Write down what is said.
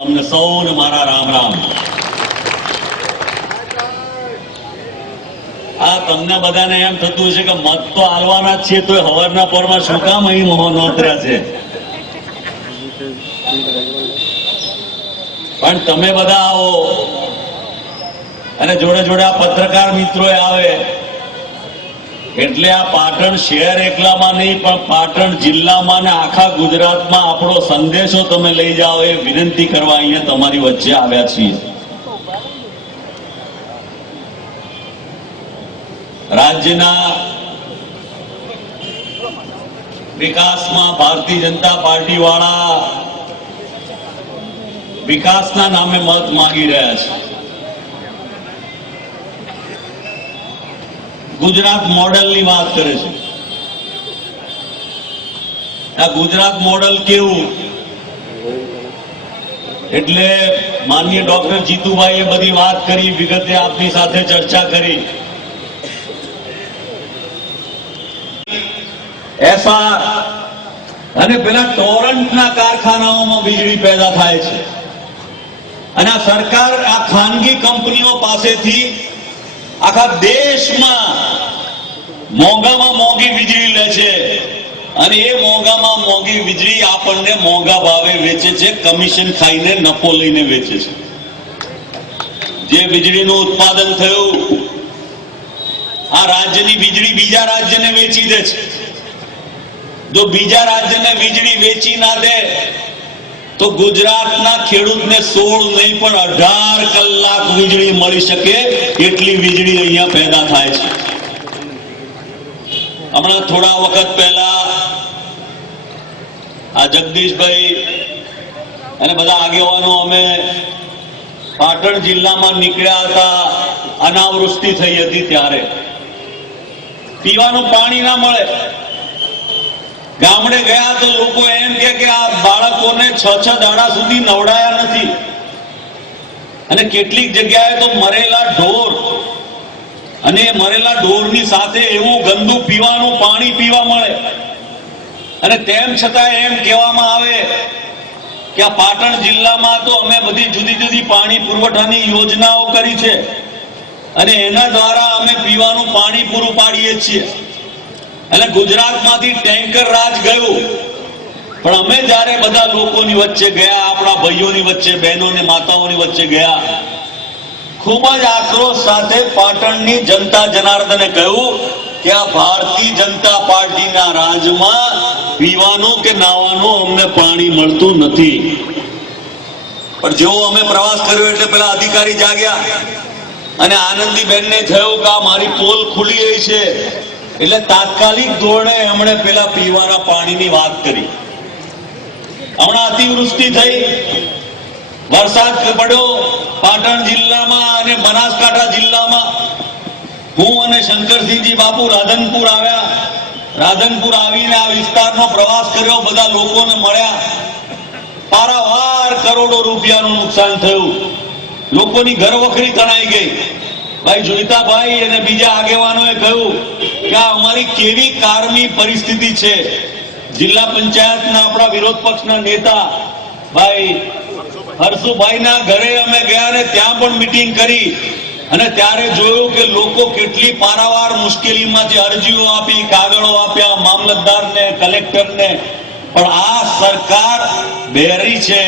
તમને સૌને મારા રામ રામ। આ તમને બધાને એમ થતું છે કે મત તો આલવાના જ છે, તો હવારના પોરમાં શું કામ અહીં મોહ નોતર્યા છે? પણ તમે બધા આવો અને જોડે જોડે આ પત્રકાર મિત્રો આવે એટલે આ પાટણ શહેર એકલામાં નહીં પણ પાટણ જિલ્લામાં ને આખા ગુજરાતમાં આપણો સંદેશો તમે લઈ જાઓ એ વિનંતી કરવા અહીંયા તમારી વચ્ચે આવ્યા છીએ। રાજ્યના વિકાસમાં ભારતીય જનતા પાર્ટી વાળા વિકાસના નામે મત માંગી રહ્યા છે। ગુજરાત મોડેલની વાત કરે છે। આ ગુજરાત મોડેલ કેવું? એટલે માનનીય ડોક્ટર જીતુભાઈએ બધી વાત કરી, વિગતે આપની સાથે ચર્ચા કરી। એસઆર અને પેલા ટોરન્ટના કારખાનાઓમાં વીજળી પેદા થાય છે અને આ સરકાર આ ખાનગી કંપનીઓ પાસેથી આખા દેશમાં મોંઘામાં મોંઘી વીજળી લે છે અને એ મોંઘામાં મોંઘી વીજળી આપણને મોંઘા ભાવે વેચે છે, કમિશન ખાઈને નફો લઈને વેચે છે। જે વીજળીનું ઉત્પાદન થયું આ રાજ્યની વીજળી બીજા રાજ્યને વેચી દે છે। જો બીજા રાજ્યને વીજળી વેચી ના દે તો ગુજરાતના ખેડૂતને 16 નહીં પણ 18 કલાક વીજળી મળી શકે એટલી વીજળી અહીંયા પેદા થાય છે। હમણાં થોડા વખત પહેલા આ જગદીશભાઈ અને બધા આગેવાનો અમે પાટણ જિલ્લામાં નીકળ્યા હતા, અનાવૃષ્ટિ થઈ હતી ત્યારે પીવાનું પાણી ના મળે। ગામડે ગયા તો લોકો એમ કે આ બાળકોને 6 દાડા સુધી નવડાયા નથી અને કેટલીક જગ્યાએ તો મરેલા ઢોર અને મરેલા ઢોરની સાથે એવું ગંદુ પીવાનું પાણી પીવા મળે અને તેમ છતાં એમ કહેવામાં આવે કે આ પાટણ જિલ્લામાં તો અમે બધી જુદી જુદી પાણી પુરવઠાની યોજનાઓ કરી છે અને એના દ્વારા અમે પીવાનું પાણી પૂરું પાડીએ છીએ અને ગુજરાતમાંથી ટેન્કર રાજ ગયું। પણ અમે જ્યારે બધા લોકોની વચ્ચે ગયા, આપણા ભાઈઓની વચ્ચે, બહેનોને, માતાઓની વચ્ચે ગયા, ખૂબ જ આક્રોશ સાથે પાટણની જનતા જનાર્દને કહ્યું કે આ ભારતીય જનતા પાર્ટીના રાજમાં પીવાનું કે નાવાનું અમને પાણી મળતું નથી। પણ જેવો અમે પ્રવાસ કર્યો એટલે પેલા અધિકારી જાગ્યા અને આનંદીબેનને થયું કે આ મારી પોલ ખુલી ગઈ છે એટલે તાત્કાલિક ધોરણે એમણે પેલા પીવાના પાણીની વાત કરી। હમણાં અતિવૃષ્ટિ થઈ, વરસાદ પડ્યો પાટણ જિલ્લામાં અને બનાસકાંઠા જિલ્લામાં। હું અને શંકરસિંહજી બાપુ રાધનપુર આવ્યા। રાધનપુર આવીને આ વિસ્તારનો પ્રવાસ કર્યો, બધા લોકોને મળ્યા। પારાવાર કરોડો રૂપિયાનું નુકસાન થયું, લોકોની ઘરવખરી તણાઈ ગઈ। ભાઈ જોઈતાભાઈ અને બીજા આગેવાનોએ કહ્યું કે આ અમારી કેવી કારમી પરિસ્થિતિ છે। જિલ્લા પંચાયતના આપણા વિરોધ પક્ષના નેતા ભાઈ હરસુભાઈના ઘરે અમે ગયા ને ત્યાં પણ મીટિંગ કરી અને ત્યારે જોયું કે લોકો કેટલી પારાવાર મુશ્કેલીમાંથી અરજીઓ આપી, કાગળો આપ્યા મામલતદારને, કલેક્ટરને, પણ આ સરકાર બેરી છે।